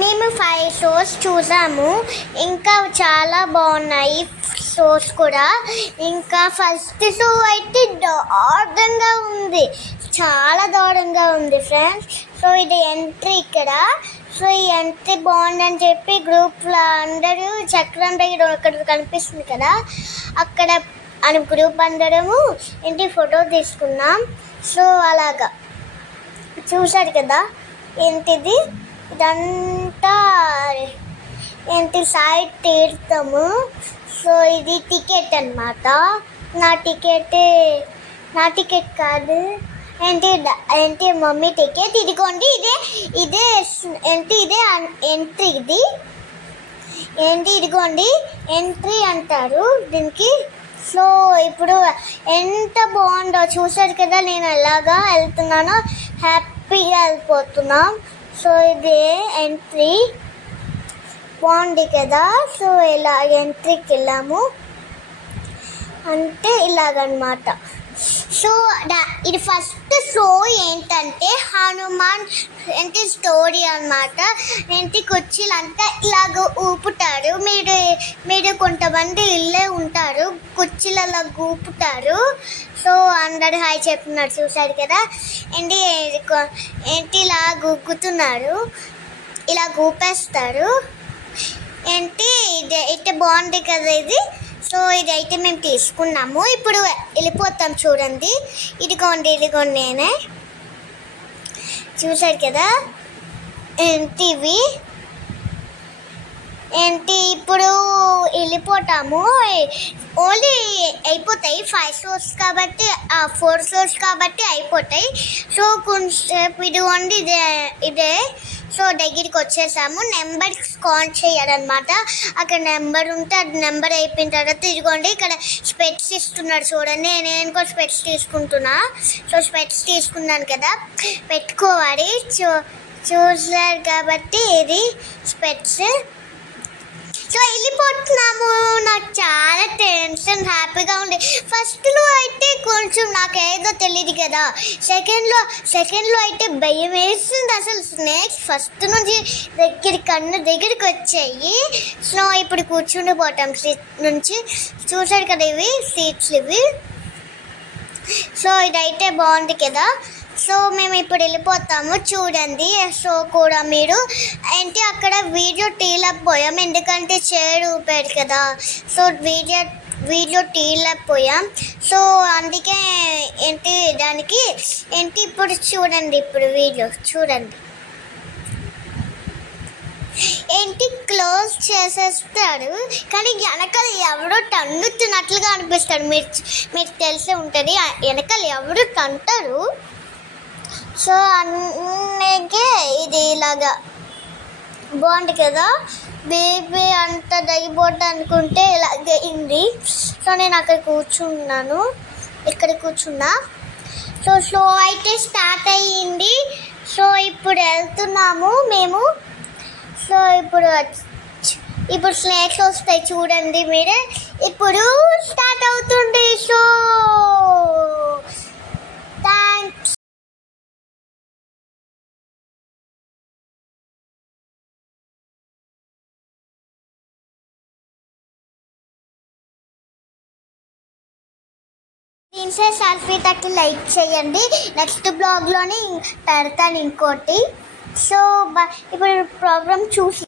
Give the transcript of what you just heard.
మేము 5 షోస్ చూసాము. ఇంకా చాలా బాగున్నాయి షోస్ కూడా. ఇంకా ఫస్ట్ షో అయితే దారుణంగా ఉంది, చాలా దారుణంగా ఉంది ఫ్రెండ్స్. సో ఇది ఎంట్రీ ఇక్కడ. సో ఈ ఎంట్రీ బాగుందని చెప్పి గ్రూప్లో అందరూ చక్రం దగ్గర ఒకటి కనిపిస్తుంది కదా, అక్కడ అని గ్రూప్ అందరము ఇంటి ఫోటో తీసుకున్నాం. సో అలాగా చూశారు కదా. ఏంటిది ఇదంతా ఏంటి సాయి తీర్థము. సో ఇది టికెట్ అన్నమాట. నా టికెట్ కాదు, ఏంటి మమ్మీ టికెట్. ఇదిగోండి, ఇదే ఎంట్రీ. ఇదిగోండి ఎంట్రీ అంటారు దీనికి. సో ఇప్పుడు ఎంత బాగుందో చూసారు కదా. నేను ఎలాగా వెళ్తున్నానో హ్యాపీగా వెళ్ళిపోతున్నాం. సో ఇది ఎంట్రీ బాగుంది కదా. సో ఇలా ఎంట్రీకి వెళ్ళాము అంటే ఇలాగనమాట. సో ఇది ఫస్ట్ షో ఏంటంటే హనుమాన్ ఏంటి స్టోరీ అన్నమాట. ఏంటి కుర్చీలంతా ఇలాగ ఊపుతారు. మీరు కొంతమంది ఇల్లే ఉంటారు, కుర్చీలలో ఊపుతారు. సో అందరు హాయ్ చెప్తున్నారు చూసారు కదా. ఏంటి ఇలా గుగ్గుతున్నారు, ఇలా ఊపేస్తారు. ఏంటి ఇదైతే బాగుంది కదా ఇది. సో ఇదైతే మేము తీసుకున్నాము. ఇప్పుడు వెళ్ళిపోతాం చూడండి. ఇదిగోండి నేనే చూసారు కదా. ఇవి ఇప్పుడు వెళ్ళిపోతాము. ఓన్లీ అయిపోతాయి 5 షోస్ కాబట్టి, 4 షోస్ కాబట్టి అయిపోతాయి. సో కొంచెంసేపు ఇదిగోండి ఇదే. సో దగ్గరికి వచ్చేసాము. నెంబర్ కాల్ చేయాలన్నమాట. అక్కడ నెంబర్ ఉంటే అది నెంబర్ అయిపోయిన తర్వాత ఇదిగోండి ఇక్కడ స్పెట్స్ ఇస్తున్నాడు చూడండి. నేను కూడా స్పెట్స్ తీసుకుంటున్నా. సో స్పెట్స్ తీసుకున్నాను కదా, పెట్టుకోవాలి. చూసారు కాబట్టి ఇది స్పెట్స్. సో వెళ్ళిపోతున్నాము. నాకు చాలా టెన్షన్, హ్యాపీగా ఉంది. ఫస్ట్లో అయితే కొంచెం నాకు ఏదో తెలియదు కదా. సెకండ్లో అయితే భయం వేస్తుంది. అసలు స్నేక్స్ ఫస్ట్ నుంచి కన్ను దగ్గరికి వచ్చాయి. సో ఇప్పుడు కూర్చుండిపోతాం సీట్ నుంచి. చూసారు కదా ఇవి సీట్స్ ఇవి. సో ఇదైతే బాగుంది కదా. సో మేము ఇప్పుడు వెళ్ళిపోతాము చూడండి. సో కూడా మీరు అక్కడ వీడియో తీయలేకపోయాం, ఎందుకంటే చైర్ ఊపారు కదా. So video తీయలేకపోయాం. సో అందుకే దానికి ఇప్పుడు చూడండి. ఇప్పుడు వీడియో చూడండి. క్లోజ్ చేసేస్తాడు, కానీ వెనకాల ఎవడో టన్నుతున్నట్లుగా అనిపిస్తాడు. మీరు తెలిసే ఉంటుంది, వెనకాల ఎవడో తంటారు. సో అందుకే ఇది ఇలాగా బాగుంది కదా. బేబీ అంత దగిపోతా అనుకుంటే ఇలాగ అయింది. సో నేను అక్కడ కూర్చున్నా. సో షో అయితే స్టార్ట్ అయ్యింది. సో ఇప్పుడు వెళ్తున్నాము మేము. సో ఇప్పుడు స్నాక్స్ వస్తాయి చూడండి మీరే. ఇప్పుడు స్టార్ట్ అవుతుంది షో. థ్యాంక్స్. సెల్ఫీ తట్టి లైక్ చేయండి. నెక్స్ట్ బ్లాగ్లోనే పెడతాను ఇంకోటి. సో ఇప్పుడు ప్రోగ్రామ్ చూసి